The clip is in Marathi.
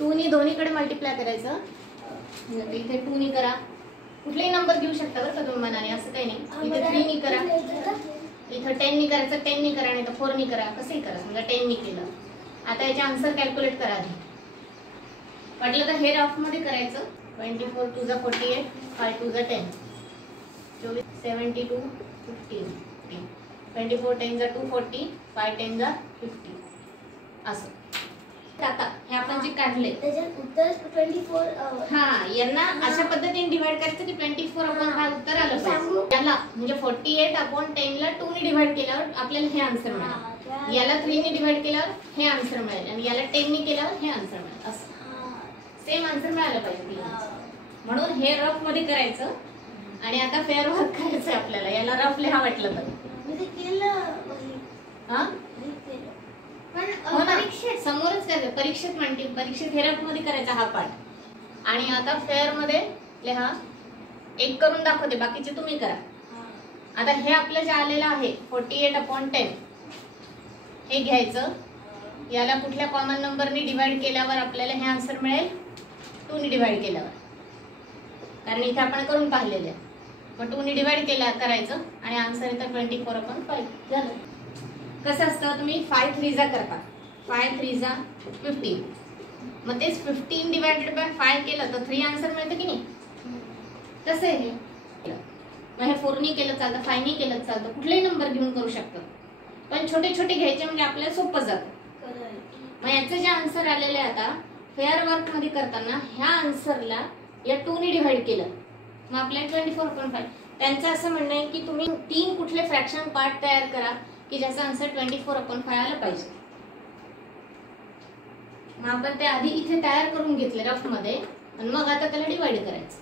2 नी दोन्हीकडे मल्टिप्लाय करायचं. इथे 2 नी करा, कुठलाही नंबर घेऊ शकता बरं का तुम्ही मनाने, असं काही नाही. इथे 3 नी करा, इथं 10 नी करायचं, 10 नी करा, नाही तर 4 नी करा, कसंही करा. समजा 10 नी केलं. आता याचे आन्सर कॅल्क्युलेट करा आधी. वाटलं तर हे रफ मध्ये करायचं. 24 2 जा 48, 5 2 जा 10, 24 72 15, 24 10 जा 240, 5 10 जा 50 असं. आता हे आपण जे काढले त्याच्यात उत्तर 24. हा, यांना अशा पद्धतीने डिवाइड करायचं की 24/5 उत्तर आलं पाहिजे. याला म्हणजे 48/10 ला 2 ने डिवाइड केल्यावर आपल्याला हे आन्सर मिळेल. याला 3 ने डिवाइड केल्यावर हे आन्सर मिळेल आणि याला 10 ने केल्यावर हे आन्सर मिळेल. असं सेम आन्सर मिळालं पाहिजे. म्हणून हे रफ मध्ये करायचं आणि आता फेअर वर्क करायचं आपल्याला. याला रफ लिहा वाटलं तर. मी ते केलं. हा पण हो ना, परीक्षेत समोरच करायचं. परीक्षेत म्हणते, परीक्षेत हे रफ मध्ये करायचा हा पार्ट. आणि आता फेअर मध्ये लिहा. एक करून दाखवते, बाकीचे तुम्ही करा. आता हे आपलं जे आलेलं आहे 48/10 हे घ्यायचं. याला कुठल्या कॉमन नंबरने डिवाइड केल्यावर आपल्याला हे आन्सर मिळेल? 2 ने डिवाइड केल्यावर, कारण इथे आपण करून पाहिलेले. मग 2 ने डिवाइड करायचं आणि आन्सर येतं 24/5 झालं. कसं असतं, तुम्ही 5 3 जा करता, 5 3 जा 15, मग तेच 15/5 केलं तर 3 आन्सर मिळतं की नाही. तसं आहे हे. मग हे 4 ने केलं चालतं, 5 ने केलं चालतं, कुठलाही नंबर घेऊन करू शकतो. पण छोटे छोटे घ्यायचे म्हणजे आपल्याला सोपं जातं. मग याचे जे आन्सर आलेले आता फेअर वर्क मध्ये करताना ह्या आन्सरला या 2 ने डिवाइड केलं, मग आपल्याला 24/5. त्यांचं असं म्हणणं आहे की तुम्ही 3 कुठले फ्रॅक्शन पार्ट तयार करा की ज्याचा आन्सर 24/5 आला पाहिजे. मग आपण ते आधी इथे तयार करून घेतले रफ मध्ये आणि मग आता त्याला डिवाइड करायचं.